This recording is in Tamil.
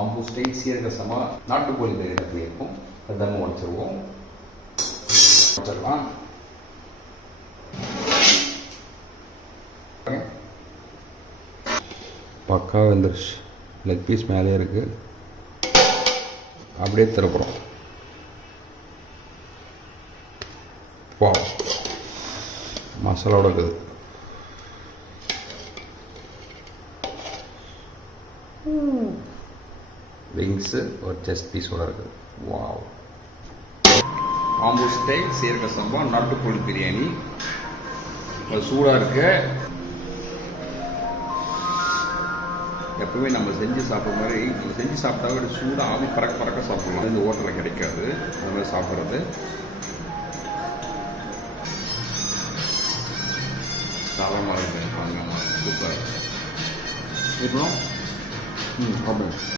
ஆம்பு ஸ்டைல் சீரக சம்பா நாட்டுக்கோழி பிரியாணி இருக்கும். தம் உடைச்சிருவோம். வச்சிடலாம். பக்கா வெந்துருச்சு. லெக் பீஸ் மேலே இருக்கு. அப்படியே திறப்புறோம். வா, மசாலாவோட இருக்குது. விங்ஸு ஒரு செஸ்ட் பீஸோட இருக்குது. வாவ், ஆம்பூர் ஸ்டைல் சீரக சம்பா நாட்டுக்கோழி பிரியாணி சூடாக இருக்கு. எப்பவுமே நம்ம செஞ்சு சாப்பிட்ற மாதிரி நம்ம செஞ்சு சாப்பிட்டாவே சூடாக ஆவி பறக்க சாப்பிடலாம். இந்த ஹோட்டலில் கிடைக்காது அந்த மாதிரி சாப்பிட்றது. தரமாக இருக்குது. சூப்பர். இப்போ அப்படியே